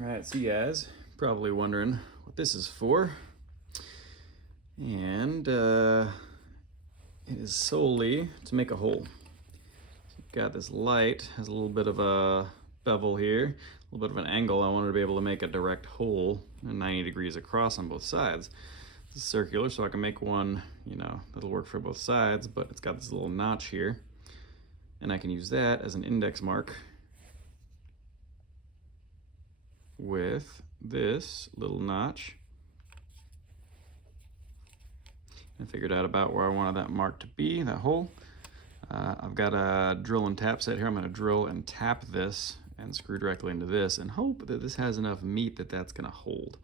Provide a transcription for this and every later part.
All right, so you guys probably wondering what this is for, and it is solely to make a hole. So you've got this light, has a little bit of a bevel here, a little bit of an angle. I wanted to be able to make a direct hole 90 degrees across on both sides. It's circular, so I can make one, that'll work for both sides, but it's got this little notch here, and I can use that as an index mark with this little notch. I figured out about where I wanted that mark to be, that hole. I've got a drill and tap set here. I'm going to drill and tap this and screw directly into this and hope that this has enough meat that that's going to hold.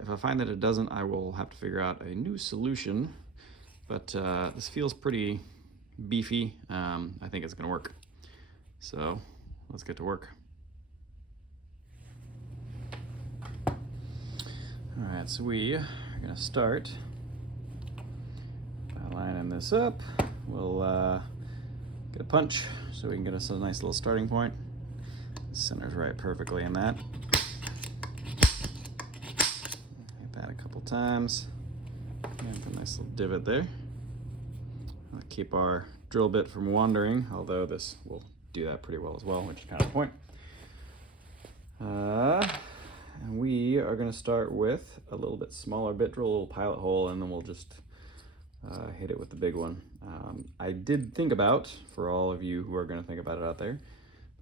If I find that it doesn't, I will have to figure out a new solution, but this feels pretty beefy. I think it's going to work. So let's get to work. All right, so we are going to start by lining this up. We'll get a punch so we can get us a nice little starting point. The center's right perfectly in that. Hit that a couple times. And put a nice little divot there. That'll keep our drill bit from wandering, although this will do that pretty well as well, which is kind of the point. And we are going to start with a little bit smaller bit drill, a little pilot hole, and then we'll just hit it with the big one. I did think about, for all of you who are going to think about it out there,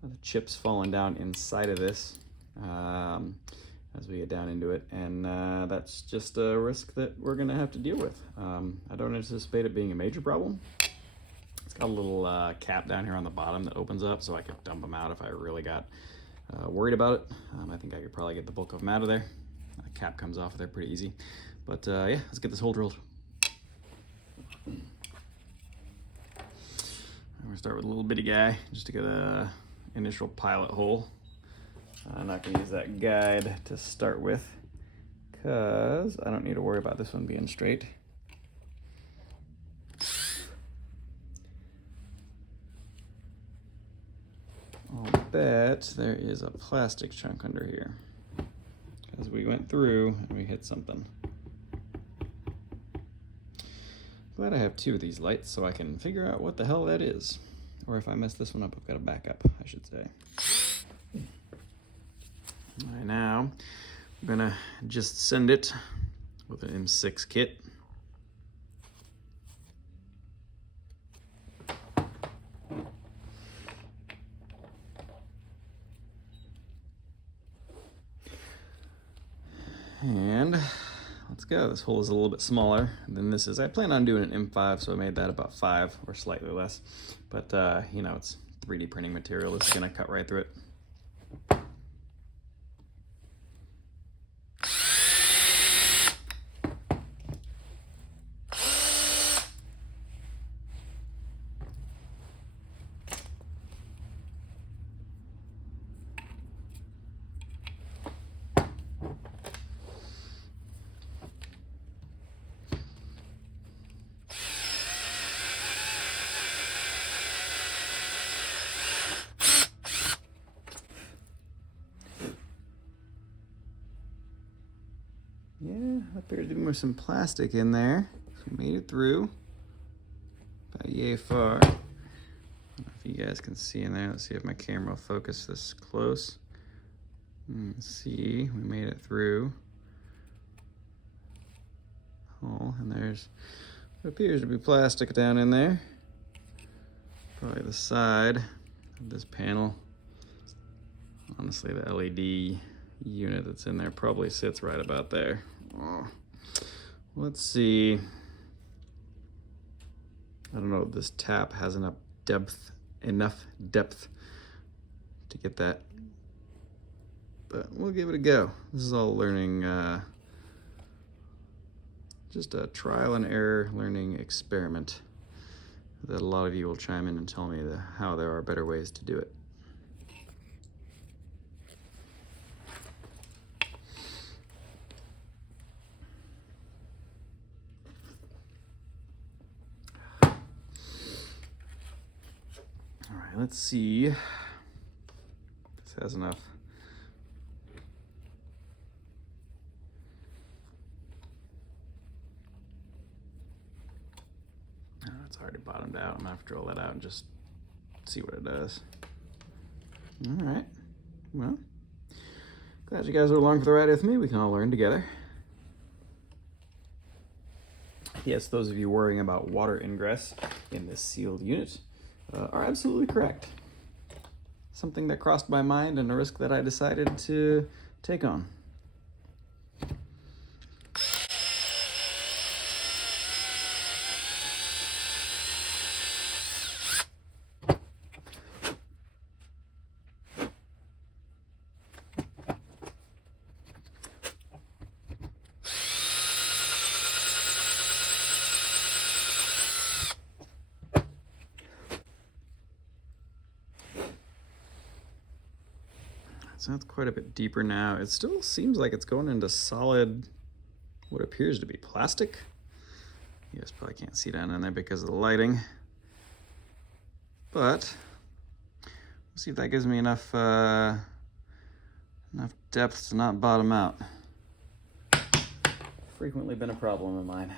the chips falling down inside of this as we get down into it, and that's just a risk that we're going to have to deal with. I don't anticipate it being a major problem. It's got a little cap down here on the bottom that opens up, so I could dump them out if I really got worried about it. I think I could probably get the bulk of them out of there. The cap comes off there pretty easy. But yeah, let's get this hole drilled. I'm gonna start with a little bitty guy just to get a initial pilot hole. I'm not gonna use that guide to start with because I don't need to worry about this one being straight. I'll bet there is a plastic chunk under here because we went through and we hit something. Glad I have two of these lights so I can figure out what the hell that is. Or if I mess this one up, I've got a backup, I should say. All right, now I'm gonna just send it with an M6 kit. And let's go. This hole is a little bit smaller than this is. I plan on doing an M5, so I made that about 5 or slightly less. But, it's 3D printing material. This is going to cut right through it. Yeah, I figured there was some plastic in there. So we made it through about yay far. I don't know if you guys can see in there. Let's see if my camera will focus this close. Let's see, we made it through. Oh, and there's what appears to be plastic down in there. Probably the side of this panel. Honestly, the LED unit that's in there probably sits right about there. Oh. Let's see. I don't know if this tap has enough depth to get that, but we'll give it a go. This is all learning, just a trial and error learning experiment that a lot of you will chime in and tell me how there are better ways to do it. All right, let's see if this has enough already bottomed out. I'm gonna have to drill that out and just see what it does. All right, well, glad you guys are along for the ride with me. We can all learn together. Yes, those of you worrying about water ingress in this sealed unit are absolutely correct. Something that crossed my mind and a risk that I decided to take on. So that's quite a bit deeper now. It still seems like it's going into solid, what appears to be plastic. You guys probably can't see down in there because of the lighting. But let's see if that gives me enough enough depth to not bottom out. Frequently been a problem of mine.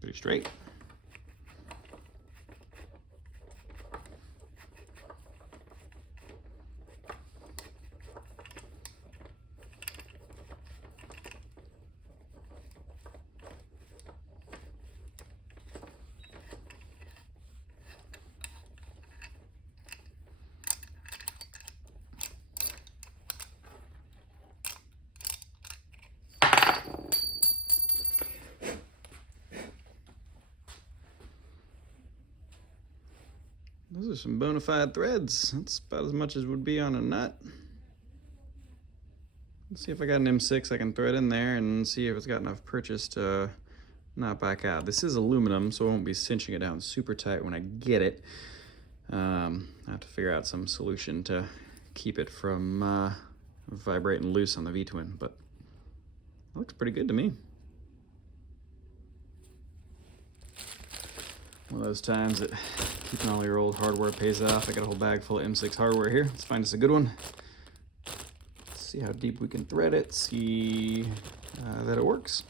Pretty straight. Those are some bona fide threads. That's about as much as would be on a nut. Let's see if I got an M6 I can thread in there and see if it's got enough purchase to not back out. This is aluminum, so I won't be cinching it down super tight when I get it. I have to figure out some solution to keep it from vibrating loose on the V-twin, but it looks pretty good to me. One of those times that keeping all your old hardware pays off. I got a whole bag full of M6 hardware here. Let's find us a good one. Let's see how deep we can thread it, see that it works.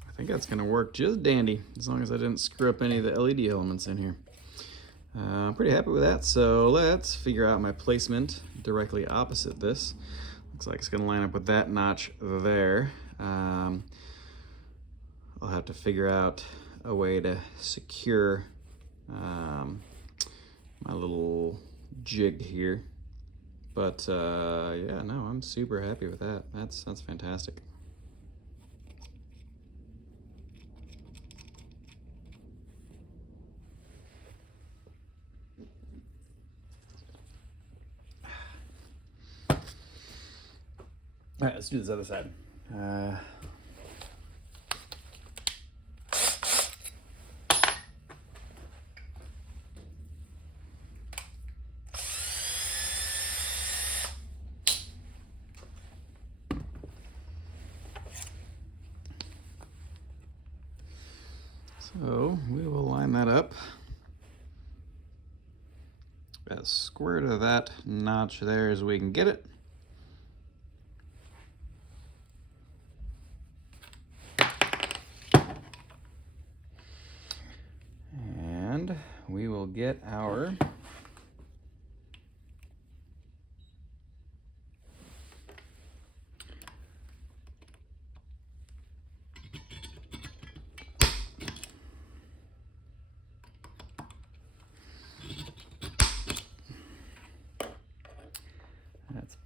I think that's gonna work just dandy, as long as I didn't screw up any of the LED elements in here. I'm pretty happy with that, so let's figure out my placement directly opposite this. Looks like it's gonna line up with that notch there. I'll have to figure out a way to secure my little jig here. But yeah, no, I'm super happy with that. That's fantastic. All right, let's do this other side. So we will line that up as square to that notch there as we can get it. And we will get our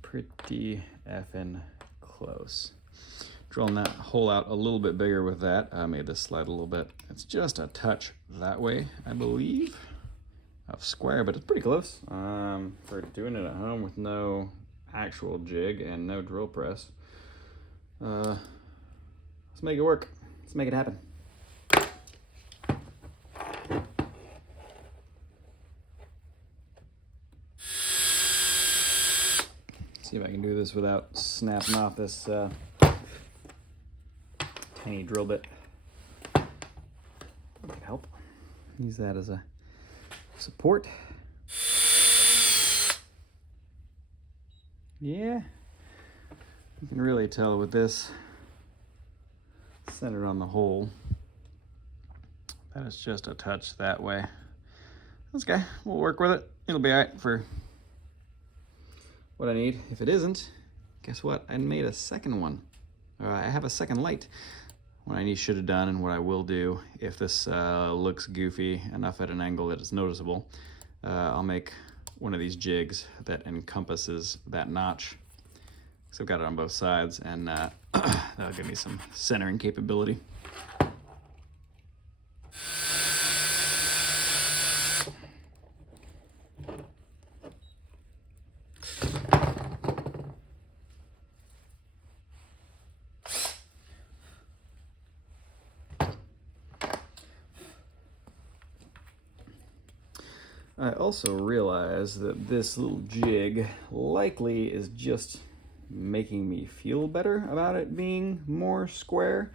pretty effing close. drilling that hole out a little bit bigger with that. I made this slide a little bit. It's just a touch that way, I believe, of square, but it's pretty close for doing it at home with no actual jig and no drill press. Let's make it work. Let's make it happen. See if I can do this without snapping off this tiny drill bit. That could help. Use that as a support. Yeah, you can really tell with this centered on the hole that it's just a touch that way. That's okay, we'll work with it. It'll be all right for what I need. If it isn't, guess what? I made a second one. I have a second light. What I should have done and what I will do, if this looks goofy enough at an angle that it's noticeable, I'll make one of these jigs that encompasses that notch. So I've got it on both sides, and that'll give me some centering capability. I also realize that this little jig likely is just making me feel better about it being more square,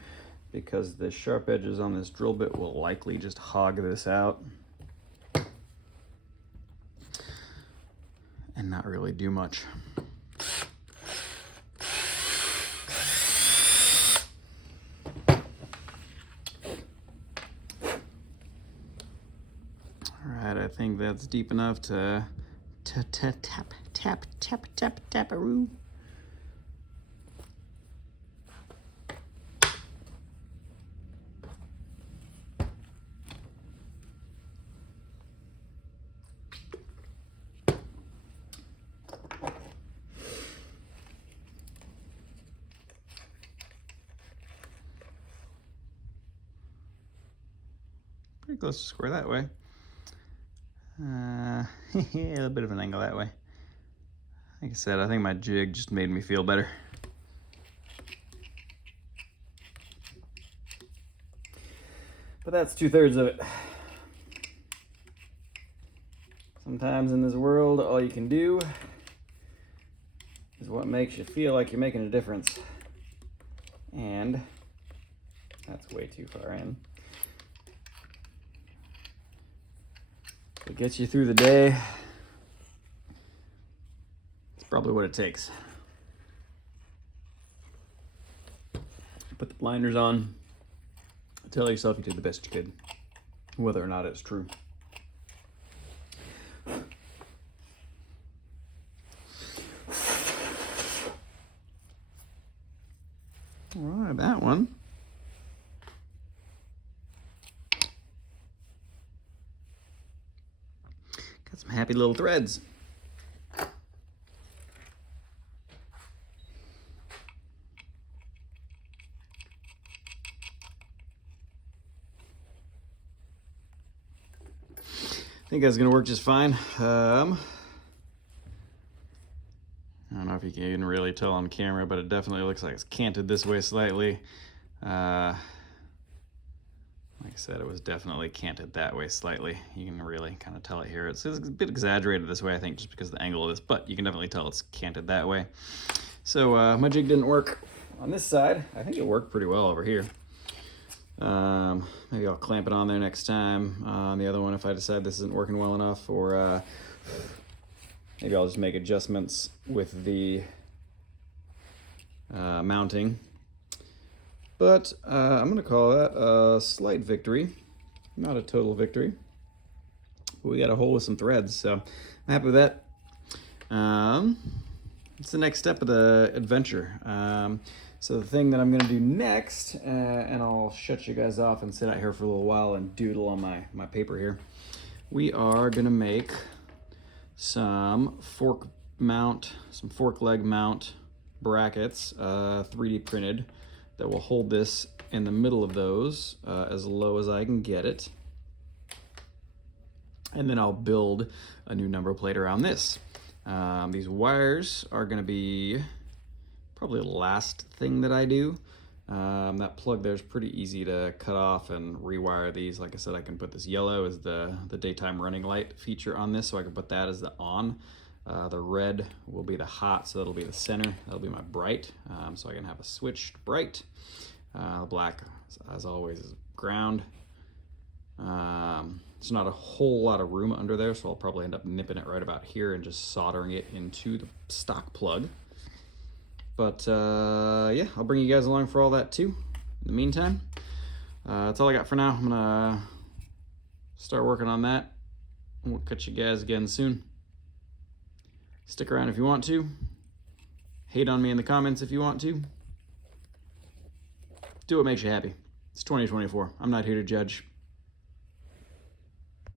because the sharp edges on this drill bit will likely just hog this out and not really do much. I think that's deep enough to tap-a-roo. Pretty close to square that way. A little bit of an angle that way. Like I said, I think my jig just made me feel better. But that's 2/3 of it. Sometimes in this world, all you can do is what makes you feel like you're making a difference. And that's way too far in. It gets you through the day. It's probably what it takes. Put the blinders on. Tell yourself you did the best you could, whether or not it's true. All right, that one. Got some happy little threads. I think that's gonna work just fine. I don't know if you can really tell on camera, but it definitely looks like it's canted this way slightly. Like I said, it was definitely canted that way slightly. You can really kind of tell it here. It's a bit exaggerated this way, I think, just because of the angle of this, but you can definitely tell it's canted that way. So my jig didn't work on this side. I think it worked pretty well over here. Maybe I'll clamp it on there next time on the other one if I decide this isn't working well enough, or maybe I'll just make adjustments with the mounting. But I'm gonna call that a slight victory, not a total victory. But we got a hole with some threads, so I'm happy with that. It's the next step of the adventure. So the thing that I'm gonna do next, and I'll shut you guys off and sit out here for a little while and doodle on my paper here. We are gonna make some fork leg mount brackets, 3D printed, that will hold this in the middle of those as low as I can get it. And then I'll build a new number plate around this. These wires are going to be probably the last thing that I do. That plug there is pretty easy to cut off and rewire these. Like I said, I can put this yellow as the daytime running light feature on this, so I can put that as the on. The red will be the hot, so that'll be the center. That'll be my bright, so I can have a switched bright. Black, as always, is ground. There's not a whole lot of room under there, so I'll probably end up nipping it right about here and just soldering it into the stock plug. But yeah, I'll bring you guys along for all that too. In the meantime, that's all I got for now. I'm gonna start working on that. We'll catch you guys again soon. Stick around if you want to. Hate on me in the comments if you want to. Do what makes you happy. It's 2024. I'm not here to judge.